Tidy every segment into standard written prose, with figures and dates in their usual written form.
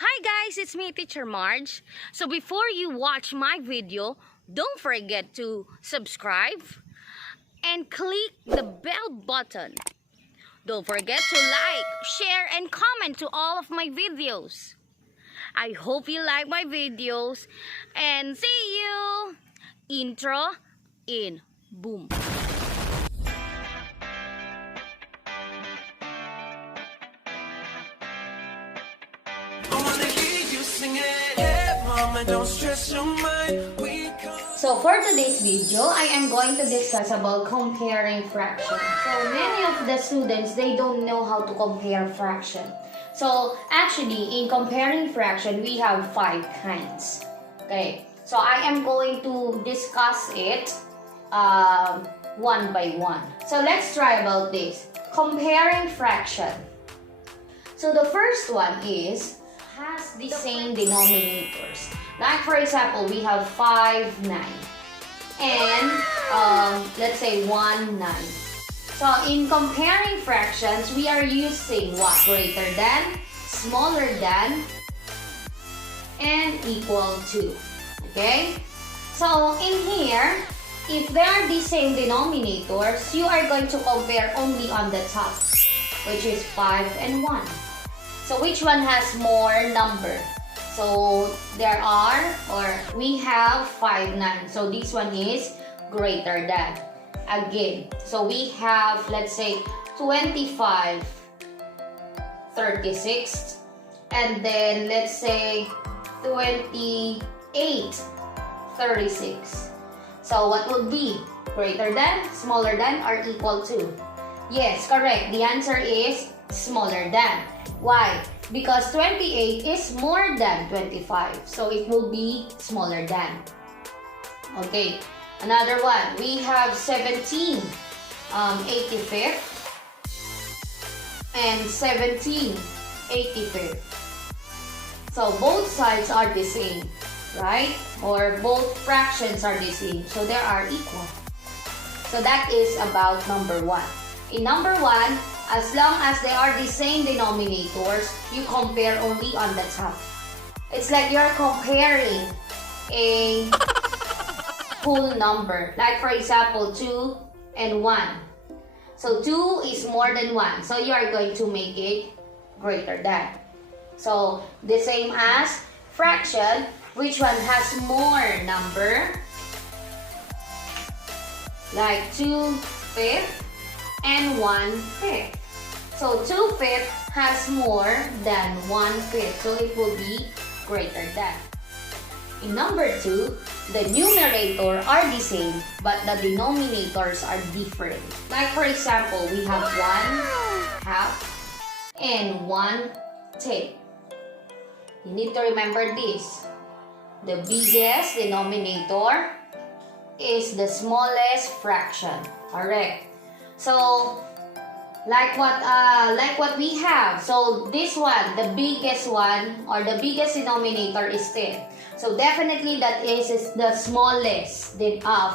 Hi guys, it's me, Teacher Marge. So before you watch my video, don't forget to subscribe and click the bell button. Don't forget to like, share, and comment to all of my videos. I hope you like my videos and see you! Intro in boom. So for today's video, I am going to discuss about comparing fractions. So many of the students, they don't know how to compare fraction. So actually, in comparing fraction, we have 5 kinds. Okay, so I am going to discuss it one by one. So let's try about this. Comparing fraction. So the first one is has the same denominators. Like for example, we have 5, 9. And let's say 1, 9. So in comparing fractions, we are using what? Greater than, smaller than, and equal to. Okay? So in here, if they are the same denominators, you are going to compare only on the top, which is 5 and 1. So which one has more number? So there are, or we have 5, 9. So this one is greater than. Again, so we have, let's say, 25, 36. And then let's say 28, 36. So what would be? Greater than, smaller than, or equal to? Yes, correct. The answer is smaller than. Why? Because 28 is more than 25. So it will be smaller than. Okay. Another one. We have 17 85th and 17 85th. So both sides are the same, right? Or both fractions are the same. So they are equal. So that is about number 1. In number 1, as long as they are the same denominators, you compare only on the top. It's like you're comparing a whole number. Like for example, 2 and 1. So 2 is more than 1. So you are going to make it greater than. So the same as fraction, which one has more number? Like 2/5 and 1/5. So 2/5 has more than 1/5. So it will be greater than. In number 2, the numerator are the same, but the denominators are different. Like for example, we have 1/2 and 1/10. You need to remember this. The biggest denominator is the smallest fraction. Correct. So like what we have. So this one, the biggest one or the biggest denominator is 10. So definitely that is the smallest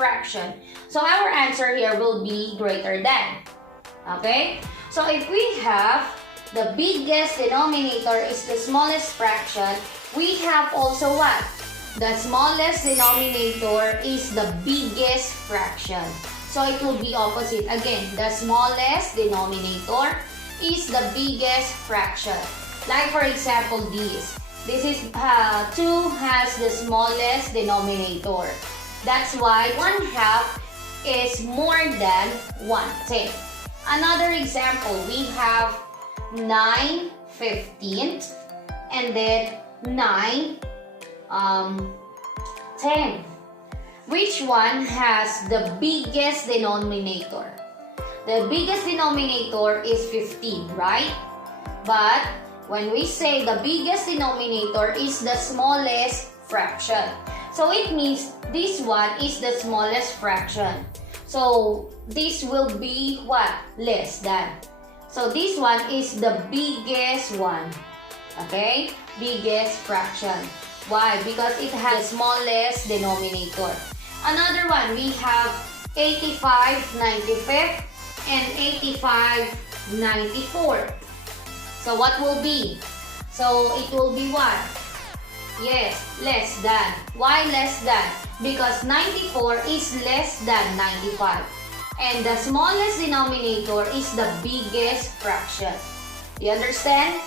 fraction. So our answer here will be greater than. Okay? So if we have the biggest denominator is the smallest fraction, we have also what? The smallest denominator is the biggest fraction. So it will be opposite. Again, the smallest denominator is the biggest fraction. Like for example, this. This is 2 has the smallest denominator. That's why 1/2 is more than 1/10. Another example, we have 9/15 and then 9/10. Which one has the biggest denominator? The biggest denominator is 15, right? But when we say the biggest denominator is the smallest fraction, so it means this one is the smallest fraction. So this will be what? Less than. So this one is the biggest one. Okay? Biggest fraction. Why? Because it has the smallest denominator. Another one, we have 85/95 and 85/94. So what will be? So it will be what? Yes, less than. Why less than? Because 94 is less than 95. And the smallest denominator is the biggest fraction. You understand?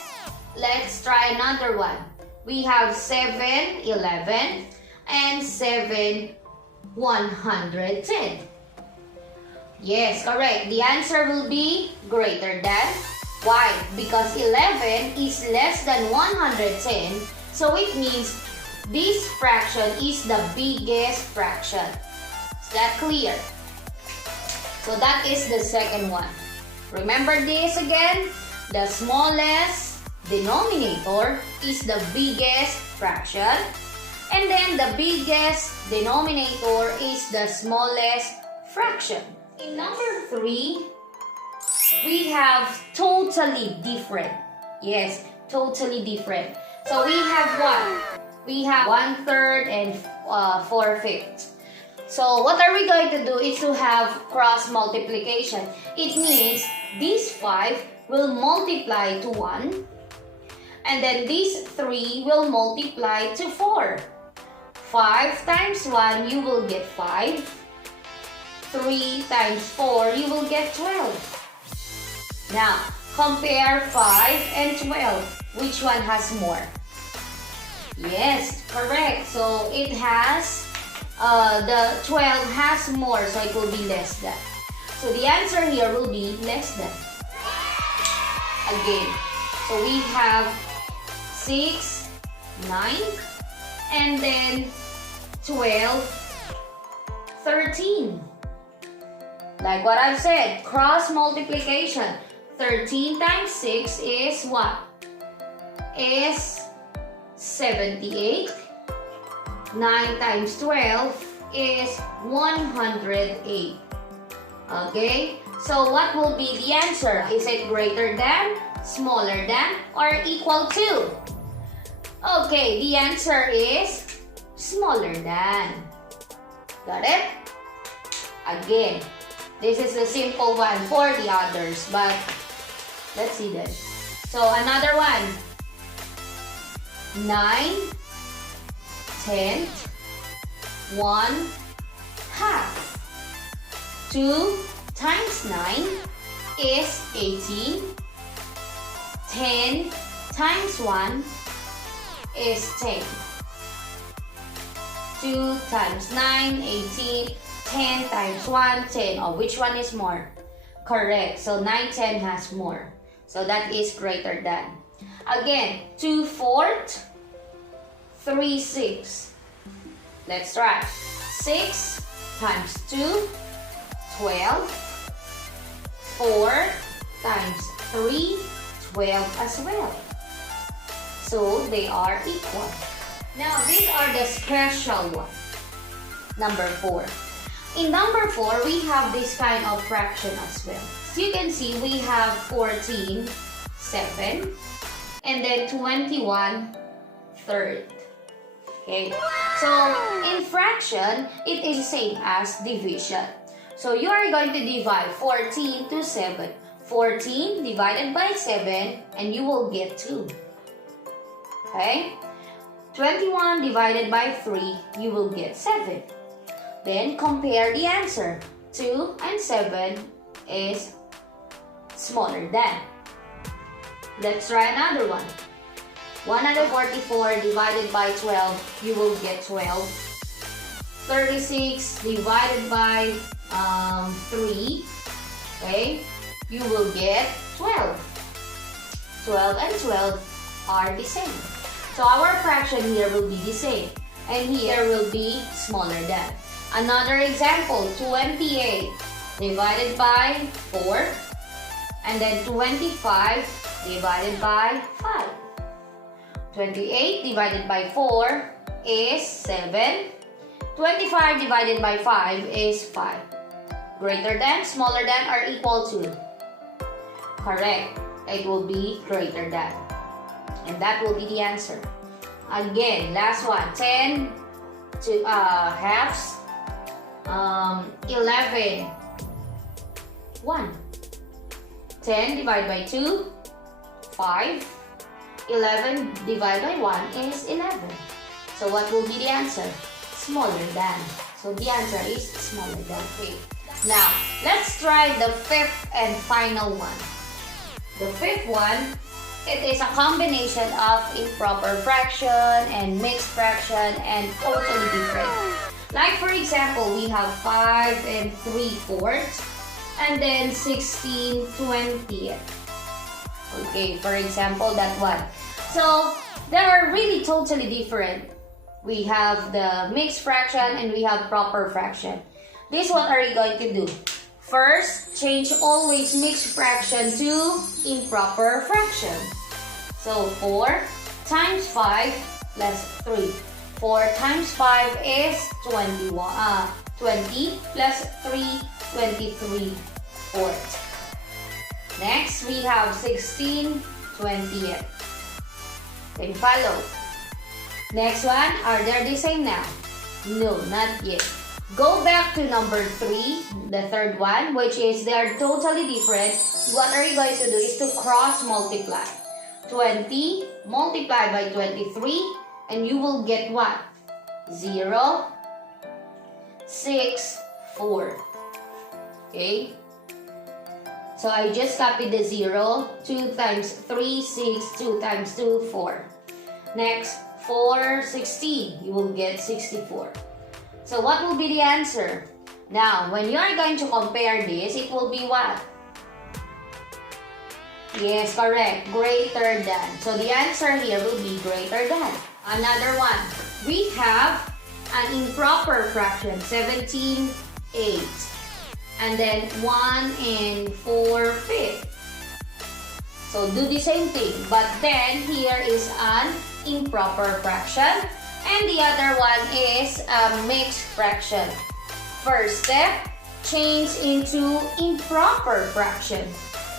Let's try another one. We have 7 11 and 7 110. Yes, correct. The answer will be greater than. Why? Because 11 is less than 110. So it means this fraction is the biggest fraction. Is that clear? So that is the second one. Remember this again? The smallest denominator is the biggest fraction. And then the biggest denominator is the smallest fraction. In number 3, we have totally different. Yes, totally different. So we have what? We have 1/3 and 4/5. So what are we going to do is to have cross multiplication. It means these 5 will multiply to 1. And then these 3 will multiply to 4. 5 times 1, you will get 5. 3 times 4, you will get 12. Now, compare 5 and 12. Which one has more? Yes, correct. So, it has, the 12 has more, so it will be less than. So, the answer here will be less than. Again, so we have 6, 9, and then 12, 13. Like what I've said, cross multiplication. 13 times 6 is what? Is 78. 9 times 12 is 108. Okay? So what will be the answer? Is it greater than, smaller than, or equal to? Okay, the answer is smaller than. Got it? Again, this is a simple one for the others, but let's see this. So another one. 9 tenth, 1 half. 2 times 9 is 18. 10 times 1 is 10. 2 times 9, 18. 10 times 1, 10. Oh, which one is more? Correct. So 9 10 has more. So that is greater than. Again, 2 4, 3 6. Let's try. 6 times 2, 12. 4 times 3, 12 as well. So they are equal. Now these are the special one. Number 4. In number 4, we have this kind of fraction as well. So you can see we have 14, 7, and then 21, third. Okay, so in fraction, it is the same as division. So you are going to divide 14 to 7. 14 divided by 7, and you will get 2. Okay? 21 divided by 3, you will get 7. Then compare the answer. 2 and 7 is smaller than. Let's try another one. 144 divided by 12, you will get 12. 36 divided by 3, okay, you will get 12. 12 and 12 are the same. So our fraction here will be the same. And here will be smaller than. Another example, 28 divided by 4. And then 25 divided by 5. 28 divided by 4 is 7. 25 divided by 5 is 5. Greater than, smaller than, or equal to? Correct. It will be greater than. And that will be the answer. Again, last one. 10 to halves. 11. 1. 10 divided by 2. 5. 11 divided by 1 is 11. So what will be the answer? Smaller than. So the answer is smaller than. Okay. Now, let's try the fifth and final one. The fifth one, it is a combination of improper fraction and mixed fraction and totally different. Like for example, we have 5 3/4 and then 16/20. Okay, for example, that one. So, they are really totally different. We have the mixed fraction and we have proper fraction. This what are you going to do? First, change always mixed fraction to improper fraction. So, 4 times 5 plus 3. 4 times 5 is 20 plus 3, 23/4. Next, we have 16/20. Can you follow? Next one, are they the same now? No, not yet. Go back to number 3, the third one, which is they are totally different. What are you going to do is to cross multiply. 20 multiplied by 23 and you will get what? 0, 6, 4. Okay? So I just copied the 0. 2 times 3, 6. 2 times 2, 4. Next, 4, 16. You will get 64. So what will be the answer? Now, when you are going to compare this, it will be what? Yes, correct. Greater than. So the answer here will be greater than. Another one. We have an improper fraction, 17/8. And then 1 4/5. So do the same thing. But then here is an improper fraction. And the other one is a mixed fraction. First step, change into improper fraction.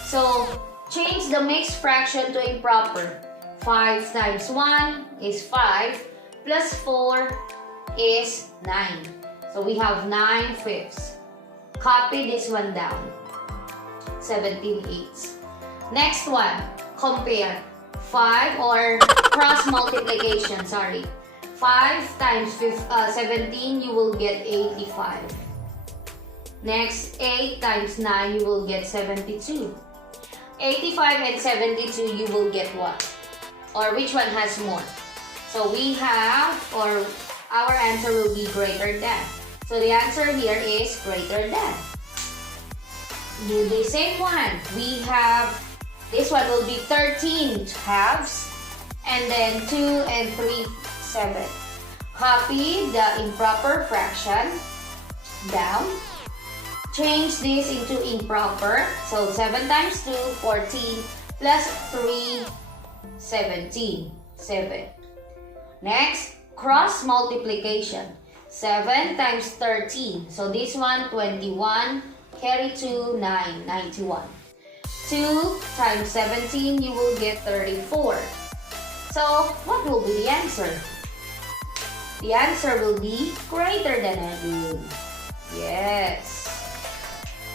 So, change the mixed fraction to improper. 5 times 1 is 5, plus 4 is 9. So, we have 9/5. Copy this one down. 17/8. Next one, compare. 5 or cross multiplication, sorry. 5 times 17, you will get 85. Next, 8 times 9, you will get 72. 85 and 72, you will get what? Or which one has more? So we have, or our answer will be greater than. So the answer here is greater than. Do the same one. We have, this one will be 13 halves. And then 2 and 3, 7. Copy the improper fraction down. Change this into improper. So 7 times 2, 14, plus 3, 17. 7. Next, cross multiplication. 7 times 13. So this one, 21. Carry 2, 9, 91. 2 times 17, you will get 34. So, what will be the answer? The answer will be greater than again. Yes.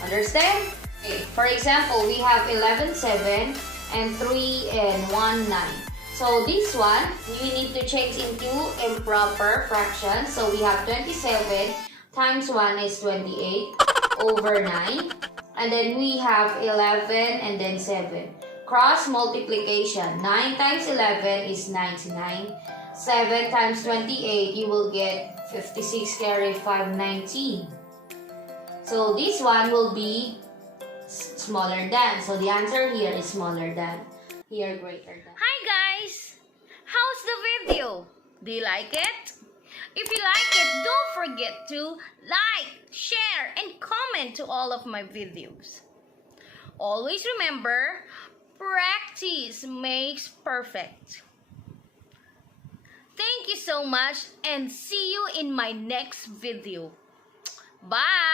Understand? Okay. For example, we have 11/7 and 3 and 1, 9. So, this one, you need to change into improper fraction. So, we have 27 times 1 is 28 over 9. And then we have 11 and then 7. Cross multiplication. 9 times 11 is 99. 7 times 28, you will get 56 carry 5, 19. So this one will be smaller than. So the answer here is smaller than. Here, greater than. Hi guys! How's the video? Do you like it? If you like it, don't forget to like, share, and comment to all of my videos. Always remember, practice makes perfect. Thank you so much and see you in my next video. Bye!